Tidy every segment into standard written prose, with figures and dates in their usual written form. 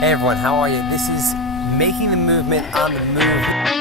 Hey everyone, how are you? This is Making the Movement on the Move.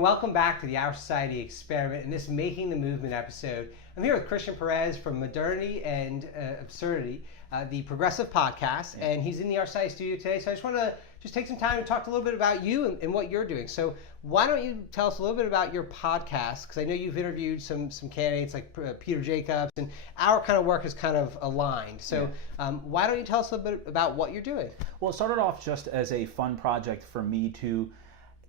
Welcome back to the OurSociety Experiment. In this Making the Movement episode, I'm here with Christian Perez from Modernity and Absurdity, the Progressive Podcast, and he's in the OurSociety studio today. So I just want to take some time to talk a little bit about you and what you're doing. So why don't you tell us a little bit about your podcast? Because I know you've interviewed some candidates like Peter Jacobs, and our kind of work is kind of aligned. So why don't you tell us a little bit about what you're doing? Well, it started off just as a fun project for me to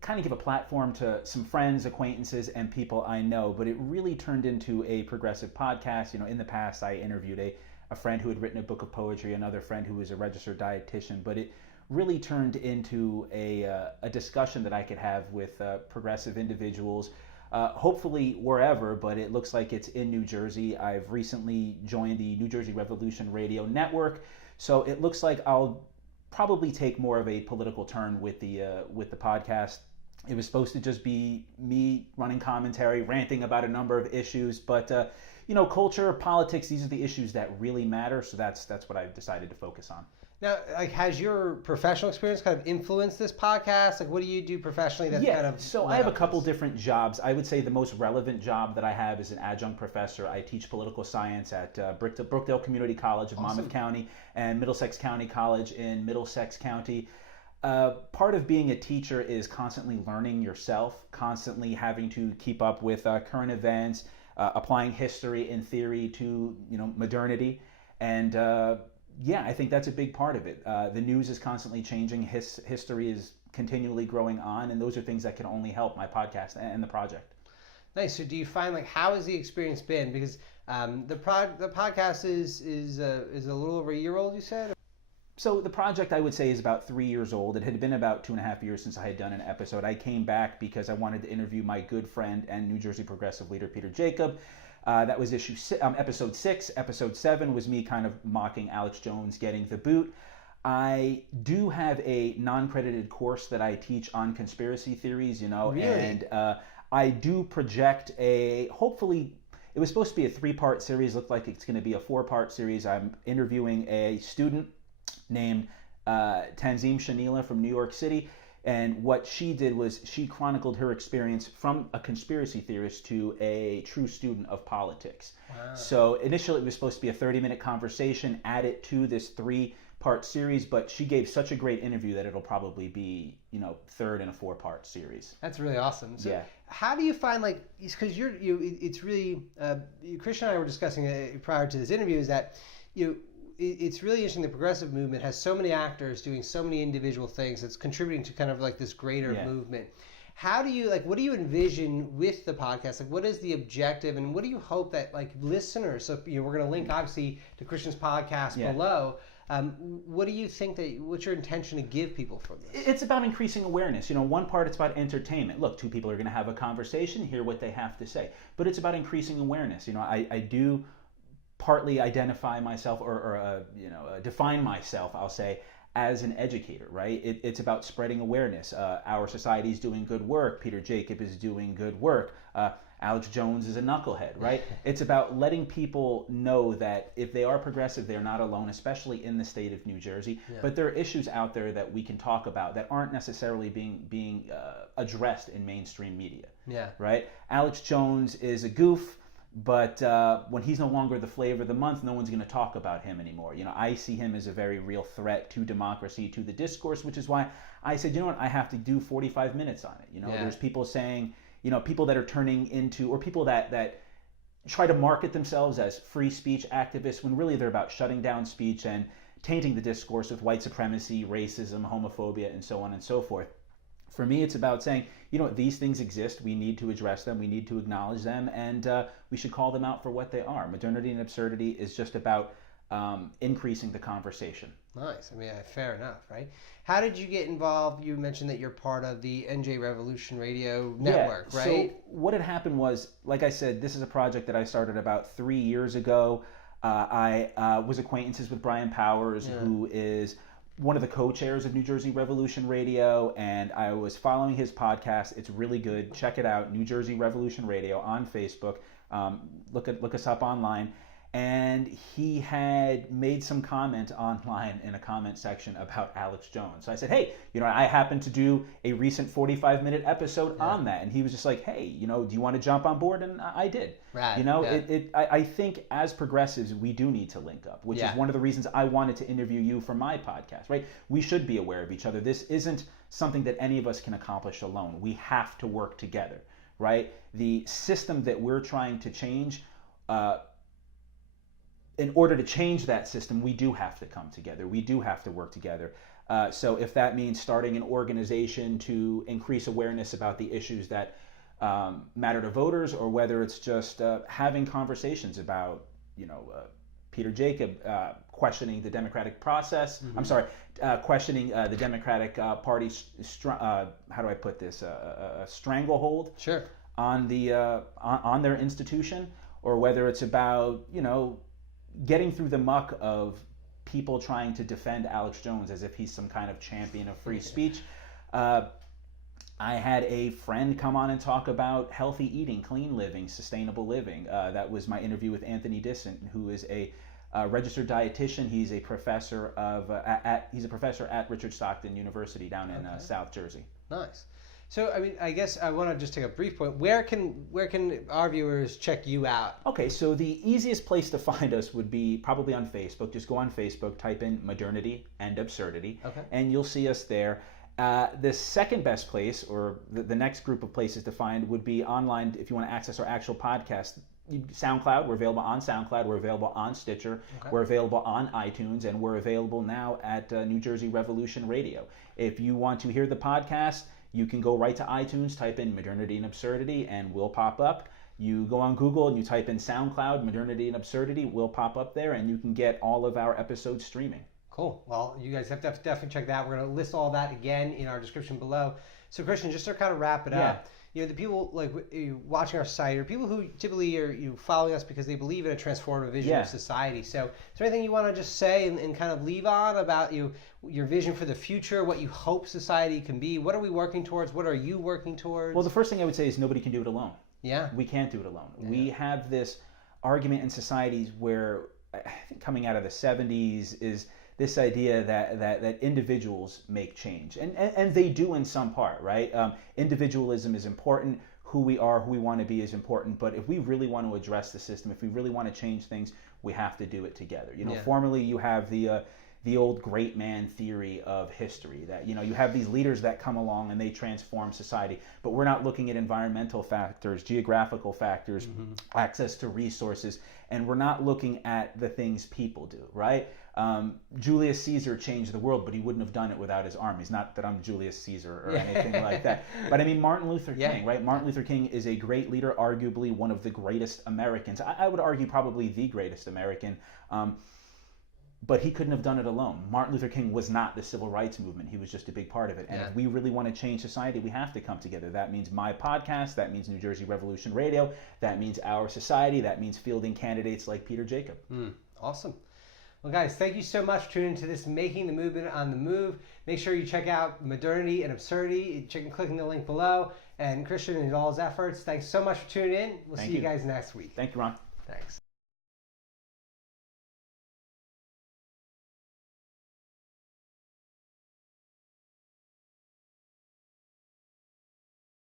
kind of give a platform to some friends, acquaintances, and people I know, but it really turned into a progressive podcast. You know, in the past, I interviewed a friend who had written a book of poetry, another friend who was a registered dietitian, but it really turned into a discussion that I could have with progressive individuals, hopefully wherever, but it looks like it's in New Jersey. I've recently joined the New Jersey Revolution Radio Network, so it looks like I'll probably take more of a political turn with the podcast. It was supposed to just be me running commentary, ranting about a number of issues, but culture, politics, these are the issues that really matter. So that's what I've decided to focus on. Now, has your professional experience kind of influenced this podcast? Like, what do you do professionally that kind of... So I have a couple different jobs. I would say the most relevant job that I have is an adjunct professor. I teach political science at Brookdale Community College of Monmouth County and Middlesex County College in Middlesex County. Part of being a teacher is constantly learning yourself, constantly having to keep up with current events, applying history and theory to modernity, and I think that's a big part of it. The news is constantly changing, history is continually growing on, and those are things that can only help my podcast and the project. Nice. So do you find, like, how has the experience been? Because the podcast is a little over a year old, you said? So the project, I would say, is about 3 years old. It had been about 2.5 years since I had done an episode. I came back because I wanted to interview my good friend and New Jersey progressive leader, Peter Jacob. That was episode 6. Episode 7 was me kind of mocking Alex Jones getting the boot. I do have a non-credited course that I teach on conspiracy theories, Really? And I do project hopefully, it was supposed to be a 3-part series. Looked like it's going to be a 4-part series. I'm interviewing a student named Tanzim Shanila from New York City, and what she did was she chronicled her experience from a conspiracy theorist to a true student of politics. Wow. So initially it was supposed to be a 30-minute conversation added to this 3-part series, but she gave such a great interview that it'll probably be 3rd in a 4-part series. That's really awesome. So yeah. How do you find, like, because it's really Christian and I were discussing prior to this interview, is that it's really interesting. The progressive movement has so many actors doing so many individual things that's contributing to kind of like this greater movement. How do you, what do you envision with the podcast? Like, what is the objective, and what do you hope that, like, listeners, so we're going to link obviously to Christian's podcast below. What do you think what's your intention to give people from this? It's about increasing awareness. One part, it's about entertainment. Look, 2 people are going to have a conversation, hear what they have to say, but it's about increasing awareness. I do partly identify myself or define myself, I'll say, as an educator, right? It's about spreading awareness. Our society is doing good work. Peter Jacob is doing good work. Alex Jones is a knucklehead, right? It's about letting people know that if they are progressive, they're not alone, especially in the state of New Jersey. Yeah. But there are issues out there that we can talk about that aren't necessarily being addressed in mainstream media. Yeah. Right? Alex Jones is a goof. But when he's no longer the flavor of the month, no one's going to talk about him anymore. I see him as a very real threat to democracy, to the discourse, which is why I said, I have to do 45 minutes on it. There's people saying, people that are turning into, or people that try to market themselves as free speech activists when really they're about shutting down speech and tainting the discourse with white supremacy, racism, homophobia, and so on and so forth. For me, it's about saying, these things exist. We need to address them. We need to acknowledge them, and we should call them out for what they are. Modernity and Absurdity is just about increasing the conversation. Nice. I mean, fair enough, right? How did you get involved? You mentioned that you're part of the NJ Revolution Radio Network, right? So what had happened was, like I said, this is a project that I started about 3 years ago. I was acquaintances with Brian Powers, who is one of the co-chairs of New Jersey Revolution Radio, and I was following his podcast. It's really good. Check it out, New Jersey Revolution Radio on Facebook. Look us up online. And he had made some comment online in a comment section about Alex Jones. So I said, hey, I happened to do a recent 45-minute episode on that. And he was just like, hey, do you want to jump on board? And I did. Right. I think as progressives, we do need to link up, which is one of the reasons I wanted to interview you for my podcast, right? We should be aware of each other. This isn't something that any of us can accomplish alone. We have to work together, right? The system that we're trying to change, in order to change that system, we do have to come together. We do have to work together. So if that means starting an organization to increase awareness about the issues that matter to voters, or whether it's just having conversations about, Peter Jacob questioning the democratic process. Mm-hmm. I'm sorry, questioning the Democratic Party's, how do I put this, stranglehold on on their institution, or whether it's about, getting through the muck of people trying to defend Alex Jones as if he's some kind of champion of free speech. I had a friend come on and talk about healthy eating, clean living, sustainable living. That was my interview with Anthony Dissent, who is a registered dietitian. He's a professor at Richard Stockton University down in South Jersey. Nice. So, I mean, I guess I want to just take a brief point. Where can our viewers check you out? Okay, so the easiest place to find us would be probably on Facebook. Just go on Facebook, type in Modernity and Absurdity, and you'll see us there. The second best place, or the next group of places to find, would be online if you want to access our actual podcast. SoundCloud, we're available on SoundCloud, we're available on Stitcher, we're available on iTunes, and we're available now at New Jersey Revolution Radio. If you want to hear the podcast, you can go right to iTunes, type in Modernity and Absurdity, and we'll pop up. You go on Google and you type in SoundCloud, Modernity and Absurdity, we'll pop up there, and you can get all of our episodes streaming. Cool. Well, you guys have to definitely check that out. We're going to list all that again in our description below. So, Christian, just to kind of wrap it up, the people watching our site are people who typically are following us because they believe in a transformative vision of society. So, is there anything you want to just say and kind of leave on about your vision for the future, what you hope society can be? What are we working towards? What are you working towards? Well, the first thing I would say is nobody can do it alone. Yeah. We can't do it alone. Yeah. We have this argument in societies where, I think coming out of the 70s, is this idea that individuals make change. And they do in some part, right? Individualism is important. Who we are, who we want to be is important. But if we really want to address the system, if we really want to change things, we have to do it together. Formerly you have the old great man theory of history, that you have these leaders that come along and they transform society, but we're not looking at environmental factors, geographical factors, access to resources, and we're not looking at the things people do, right? Julius Caesar changed the world, but he wouldn't have done it without his armies. Not that I'm Julius Caesar or anything like that, but I mean Martin Luther King, right? Martin Luther King is a great leader, arguably one of the greatest Americans. I would argue probably the greatest American. But he couldn't have done it alone. Martin Luther King was not the civil rights movement. He was just a big part of it. And if we really want to change society, we have to come together. That means my podcast. That means New Jersey Revolution Radio. That means Our Society. That means fielding candidates like Peter Jacob. Awesome. Well, guys, thank you so much for tuning into this Making the Movement on the Move. Make sure you check out Modernity and Absurdity. Clicking the link below. And Christian and all his efforts, thanks so much for tuning in. We'll see you guys next week. Thank you, Ron. Thanks.